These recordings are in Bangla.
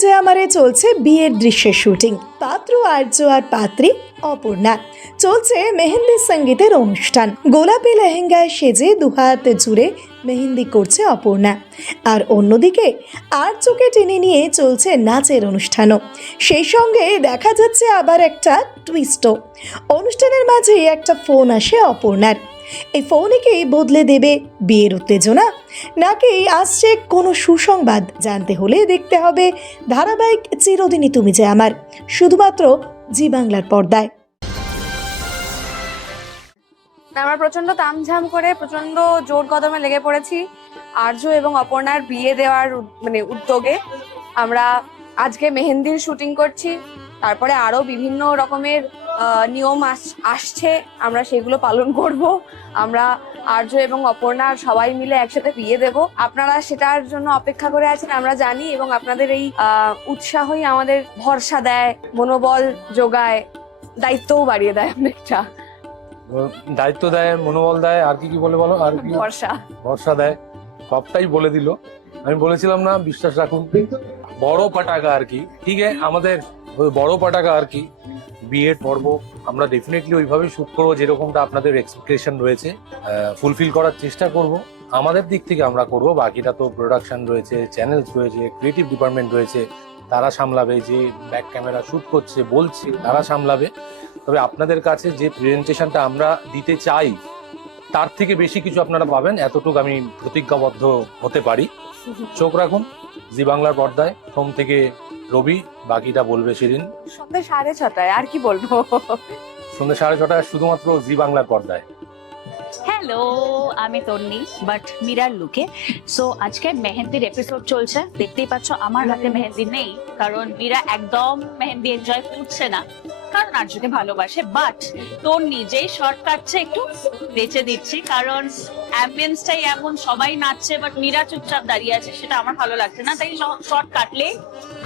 যে আমারে চলছে বিয়ের দৃশ্যের শুটিং। পাত্র আর্য আর পাত্রী অপর্ণা। চলছে মেহেন্দি সঙ্গীতের অনুষ্ঠান। গোলাপি লেহেঙ্গায় সেজে দুহাত জুড়ে মেহেন্দি করছে অপর্ণা, আর অন্যদিকে আর্যকে টেনে নিয়ে চলছে নাচের অনুষ্ঠানও। সেই সঙ্গে দেখা যাচ্ছে আবার একটা টুইস্টও। অনুষ্ঠানের মাঝে একটা ফোন আসে অপর্ণার। এই ফোনে কি বদলে দেবে বিয়ের উত্তেজনা, নাকি আসছে কোনো সুসংবাদ? জানতে হলে দেখতে হবে ধারাবাহিক চিরদিনই তুমি যে আমার, শুধুমাত্র জি বাংলার পর্দায়। আমরা প্রচন্ড তামঝাম করে প্রচন্ড জোর কদমে লেগে পড়েছি আরজু এবং অপর্ণার বিয়ে দেওয়ার উদ্যোগে। আমরা আজকে মেহেন্দির শুটিং করছি, তারপরে আরো বিভিন্ন রকমের নিয়ম আসছে, আমরা সেগুলো পালন করব। আমরা আরজু এবং অপর্ণার সবাই মিলে একসাথে বিয়ে দেব। আপনারা সেটার জন্য অপেক্ষা করে আছেন আমরা জানি, এবং আপনাদের এই উৎসাহই আমাদের ভরসা দেয়, মনোবল যোগায়, দায়িত্বও বাড়িয়ে দেয় অনেকটা। দায়িত্ব দেয়, মনোবল দেয়, আর কি কি বলে বলো, আর কি ভরসা দেয়, সবটাই বলে দিল। আমি বলেছিলাম না, বিশ্বাস রাখুন। বড় পাটাকা আর কি, ঠিক আছে, আমাদের বড় পাটাকা আর কি বিয়ের পর্ব আমরা ডেফিনেটলি ওইভাবেই শুট করবো, যেরকমটা আপনাদের এক্সপেকটেশন রয়েছে ফুলফিল করার চেষ্টা করব। আমাদের দিক থেকে আমরা করব, বাকিটা তো প্রোডাকশন রয়েছে, চ্যানেলস রয়েছে, ক্রিয়েটিভ ডিপার্টমেন্ট রয়েছে, তারা সামলাবে। যে ব্যাক ক্যামেরা শুট করছে বলছে তারা সামলাবে। তবে আপনাদের কাছে যে প্রেজেন্টেশনটা আমরা দিতে চাই তার থেকে বেশি কিছু আপনারা পাবেন, এতটুকু আমি প্রতিজ্ঞাবদ্ধ হতে পারি। চোখ রাখুন জি বাংলার পর্দায়, সোম থেকে রবি, বাকিটা বলবে সেদিন সন্ধ্যে 6:30। আর কি বলবো, সন্ধ্যে 6:30 শুধুমাত্র জি বাংলার পর্দায়। হ্যালো, আমি তন্নি বাট মীরার লুকে। সো আজকে মেহেন্দির এপিসোড চলছে, দেখতেই পাচ্ছ আমার হাতে মেহেন্দি নেই, কারণ মীরা একদম মেহেন্দি এনজয় করছে না, কারণ আর্যকে ভালোবাসে। বাট তোর নিজেই শর্ট কাটছে, একটু বেঁচে দিচ্ছি, কারণ অ্যাম্বিয়েন্সটাই এমন, সবাই নাচছে বাট মীরা চুপচাপ দাঁড়িয়ে আছে, সেটা আমার ভালো লাগছে না। তাই শর্ট কাটলে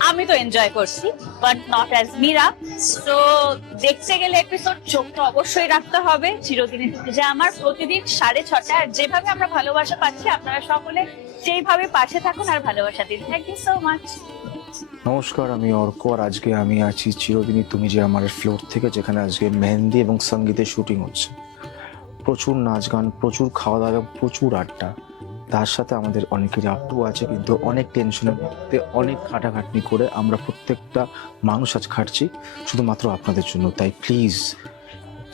আমি তো এনজয় করছি, বাট নট অ্যাজ মীরা। তো দেখতে গেলে এপিসোড চোখ তো অবশ্যই রাখতে হবে চিরদিনের যে আমার, প্রতিদিন 6:30। আর যেভাবে আমরা ভালোবাসা পাচ্ছি, আপনারা সকলে সেইভাবে পাশে থাকুন আর ভালোবাসা দিন। Thank you so much. নমস্কার, আমি অর্ক, আর আজকে আমি আছি চিরদিনই তুমি যে আমার ফ্লোর থেকে, যেখানে আজকে মেহেন্দি এবং সঙ্গীতের শুটিং হচ্ছে। প্রচুর নাচ গান, প্রচুর খাওয়া দাওয়া এবং প্রচুর আড্ডা। তার সাথে আমাদের অনেকেরই আপটু আছে, কিন্তু অনেক টেনশনের মধ্যে, অনেক খাটাখাটনি করে আমরা প্রত্যেকটা মানুষ আজ খাটছি শুধুমাত্র আপনাদের জন্য। তাই প্লিজ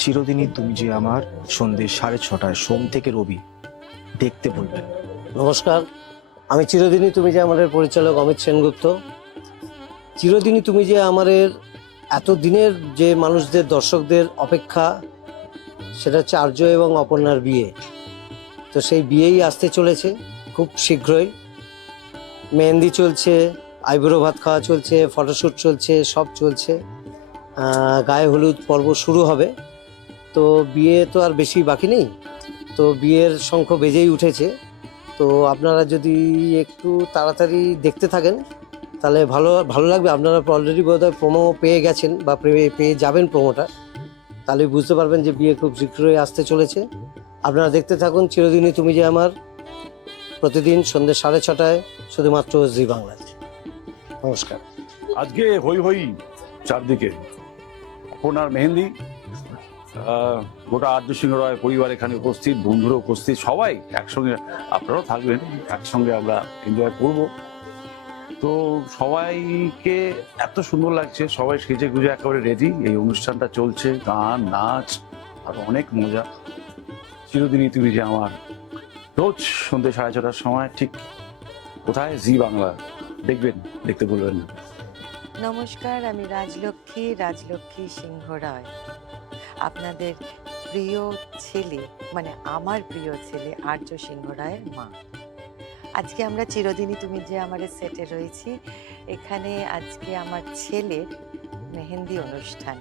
চিরদিনই তুমি যে আমার সন্ধ্যে 6:30 সোম থেকে রবি দেখতে বলবেন। নমস্কার, আমি চিরদিনই তুমি যে আমাদের পরিচালক অমিত সেনগুপ্ত। চিরদিনই তুমি যে আমাদের এত দিনের যে মানুষদের, দর্শকদের অপেক্ষা, সেটা হচ্ছে আর্য এবং অপর্ণার বিয়ে। তো সেই বিয়েই আসতে চলেছে খুব শীঘ্রই। মেহেন্দি চলছে, আইবুড়ো ভাত খাওয়া চলছে, ফটোশ্যুট চলছে, সব চলছে। গায়ে হলুদ পর্ব শুরু হবে। তো বিয়ে তো আর বেশি বাকি নেই, তো বিয়ের শঙ্খ বেজেই উঠেছে। তো আপনারা যদি একটু তাড়াতাড়ি দেখতে থাকেন তাহলে ভালো লাগবে। আপনারা অলরেডি বোধহয় প্রোমো পেয়ে গেছেন বা পেয়ে যাবেন প্রোমোটা, তাহলে বুঝতে পারবেন যে বিয়ে খুব শীঘ্রই আসতে চলেছে। আপনারা দেখতে থাকুন চিরদিনই তুমি যে আমার, প্রতিদিন সন্ধ্যে 6:30 শুধুমাত্র জি বাংলায়। নমস্কার। আজকে হই হই চারদিকে, অপর্ণার মেহেন্দি, গোটা আর্য সিংহ রায় পরিবার এখানে উপস্থিত, বন্ধুরা উপস্থিত, সবাই একসঙ্গে, আপনারাও থাকবেন, একসঙ্গে আমরা এনজয় করব। তো সবাইকে এত সুন্দর লাগছে, সবাই সেজে গুজে একেবারে রেডি। এই অনুষ্ঠানটা চলছে, গান নাচ আর অনেক মজা। চিরদিনই তুমি যে আমার, রোজ সন্ধ্যে 6:30 সময়, ঠিক কোথায়? জি বাংলা। দেখবেন, দেখতে বলবেন। নমস্কার, আমি রাজলক্ষ্মী সিংহ রায়, আপনাদের প্রিয় ছেলে, মানে আমার প্রিয় ছেলে আর্য সিংহ রায়ের মা। আজকে আমরা চিরদিনই তুমি যে আমার সেটে রয়েছি। এখানে আজকে আমার ছেলের মেহেন্দি অনুষ্ঠান,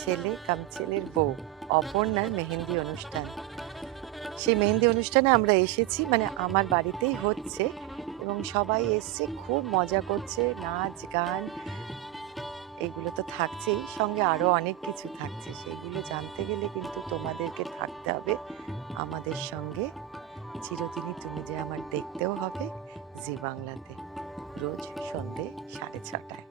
ছেলের বউ অপর্ণার মেহেন্দি অনুষ্ঠান। সেই মেহেন্দি অনুষ্ঠানে আমরা এসেছি, মানে আমার বাড়িতেই হচ্ছে, এবং সবাই এসছে, খুব মজা করছে, নাচ গান এগুলো তো থাকছেই, সঙ্গে আরো অনেক কিছু থাকছে। সেইগুলো জানতে গেলে কিন্তু তোমাদেরকে থাকতে হবে আমাদের সঙ্গে। চিরদিনই তুমি যে আমার দেখতেও হবে জি বাংলাতে। রোজ সন্ধে 6:30টায়।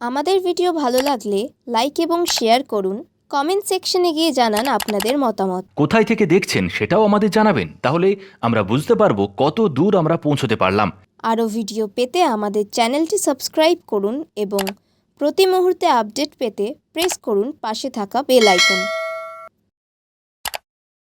আমাদের ভিডিও ভালো লাগলে লাইক এবং শেয়ার করুন, কমেন্ট সেকশনে গিয়ে জানান আপনাদের মতামত। কোথায় থেকে দেখছেন সেটাও আমাদের জানাবেন, তাহলে আমরা বুঝতে পারবো কত দূর আমরা পৌঁছতে পারলাম। আরও ভিডিও পেতে আমাদের চ্যানেলটি সাবস্ক্রাইব করুন এবং প্রতি মুহূর্তে আপডেট পেতে প্রেস করুন পাশে থাকা বেল আইকন।